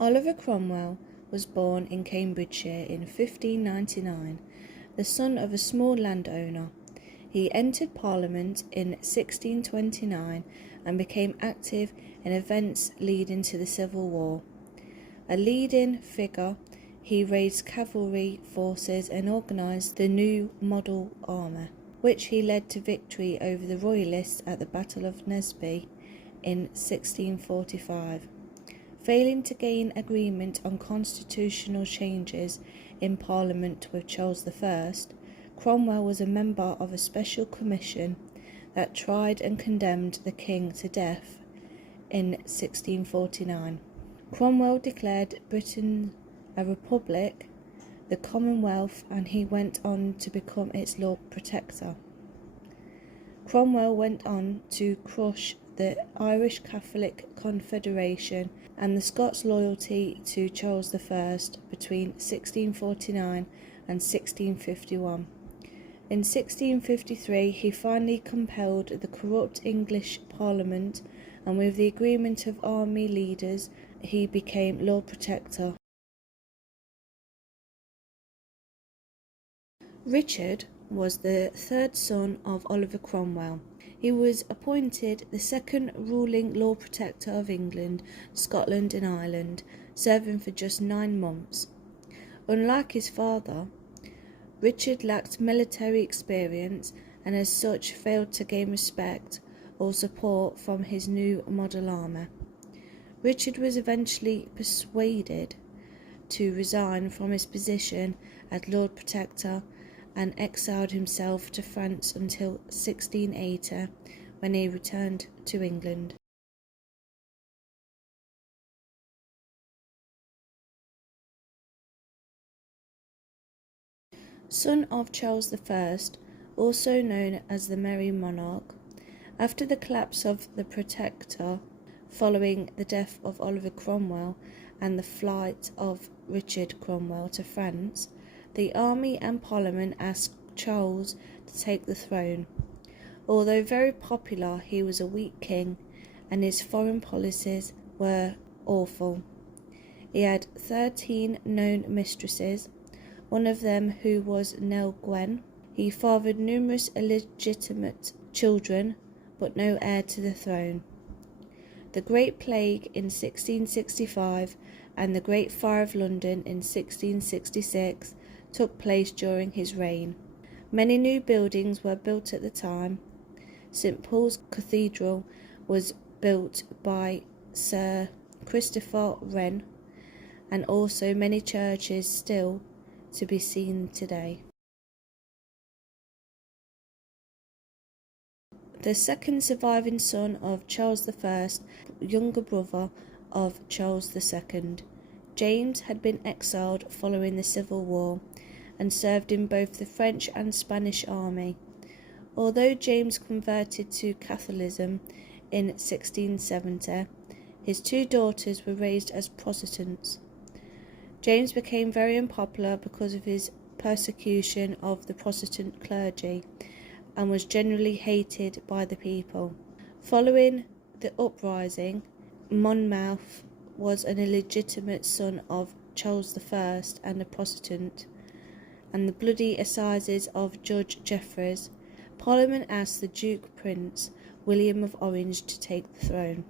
Oliver Cromwell was born in Cambridgeshire in 1599, the son of a small landowner. He entered Parliament in 1629 and became active in events leading to the Civil War. A leading figure, he raised cavalry forces and organised the new model army, which he led to victory over the Royalists at the Battle of Naseby in 1645. Failing to gain agreement on constitutional changes in Parliament with Charles I, Cromwell was a member of a special commission that tried and condemned the king to death in 1649. Cromwell declared Britain a republic, the Commonwealth, and he went on to become its Lord Protector. Cromwell went on to crush the Irish Catholic Confederation and the Scots' loyalty to Charles I between 1649 and 1651. In 1653, he finally compelled the corrupt English Parliament, and with the agreement of army leaders, he became Lord Protector. Richard was the third son of Oliver Cromwell. He was appointed the second ruling Lord Protector of England, Scotland and Ireland, serving for just 9 months. Unlike his father, Richard lacked military experience and as such failed to gain respect or support from his new model army. Richard was eventually persuaded to resign from his position as Lord Protector and exiled himself to France until 1680, when he returned to England. Son of Charles I, also known as the Merry Monarch, after the collapse of the Protector following the death of Oliver Cromwell and the flight of Richard Cromwell to France, the army and Parliament asked Charles to take the throne. Although very popular, he was a weak king and his foreign policies were awful. He had 13 known mistresses, one of them who was Nell Gwyn. He fathered numerous illegitimate children, but no heir to the throne. The Great Plague in 1665 and the Great Fire of London in 1666 took place during his reign. Many new buildings were built at the time. St. Paul's Cathedral was built by Sir Christopher Wren, and also many churches still to be seen today. The second surviving son of Charles I, younger brother of Charles II, James had been exiled following the Civil War and served in both the French and Spanish army. Although James converted to Catholicism in 1670, his 2 daughters were raised as Protestants. James became very unpopular because of his persecution of the Protestant clergy and was generally hated by the people. Following the uprising, Monmouth was an illegitimate son of Charles I and a Protestant, and the bloody assizes of Judge Jeffreys, Parliament asked the Duke Prince William of Orange to take the throne.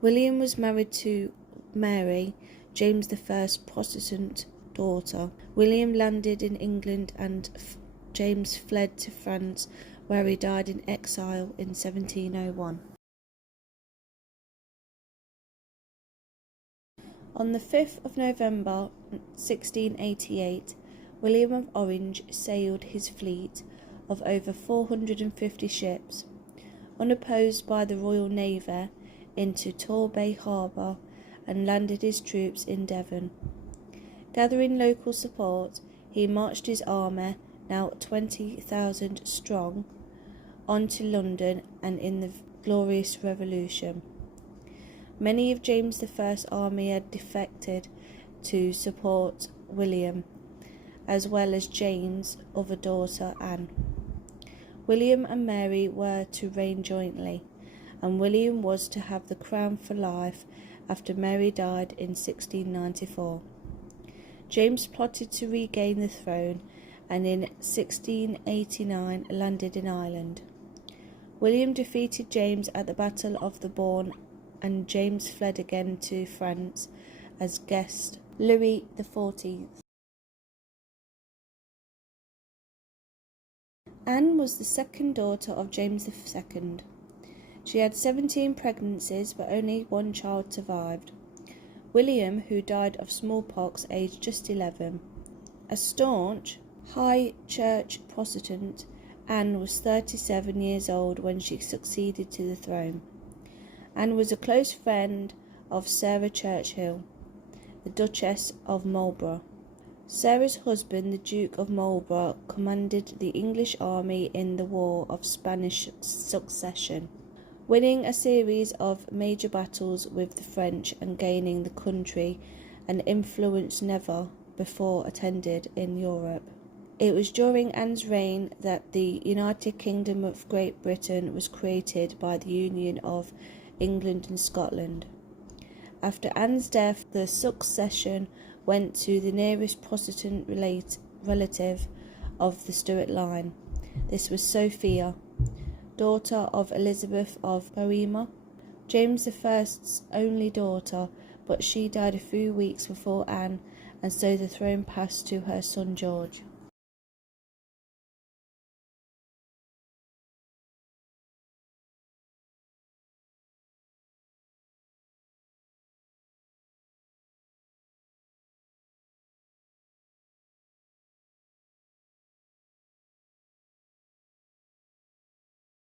William was married to Mary, James I's Protestant daughter. William landed in England and James fled to France, where he died in exile in 1701. On the 5th of November 1688, William of Orange sailed his fleet of over 450 ships, unopposed by the Royal Navy, into Torbay Harbour and landed his troops in Devon. Gathering local support, he marched his army, now 20,000 strong, onto London and in the Glorious Revolution. Many of James I's army had defected to support William, as well as James' other daughter Anne. William and Mary were to reign jointly, and William was to have the crown for life after Mary died in 1694. James plotted to regain the throne and in 1689 landed in Ireland. William defeated James at the Battle of the Bourne, and James fled again to France as guest Louis XIV. Anne was the second daughter of James II. She had 17 pregnancies, but only one child survived, William, who died of smallpox aged just 11. A staunch, high church Protestant, Anne was 37 years old when she succeeded to the throne. Anne was a close friend of Sarah Churchill, the Duchess of Marlborough. Sarah's husband, the Duke of Marlborough, commanded the English army in the War of Spanish Succession, winning a series of major battles with the French and gaining the country an influence never before attended in Europe. It was during Anne's reign that the United Kingdom of Great Britain was created by the union of England and Scotland. After Anne's death, the succession went to the nearest Protestant relative of the Stuart line. This was Sophia, daughter of Elizabeth of Bohemia, James I's only daughter, but she died a few weeks before Anne, and so the throne passed to her son George.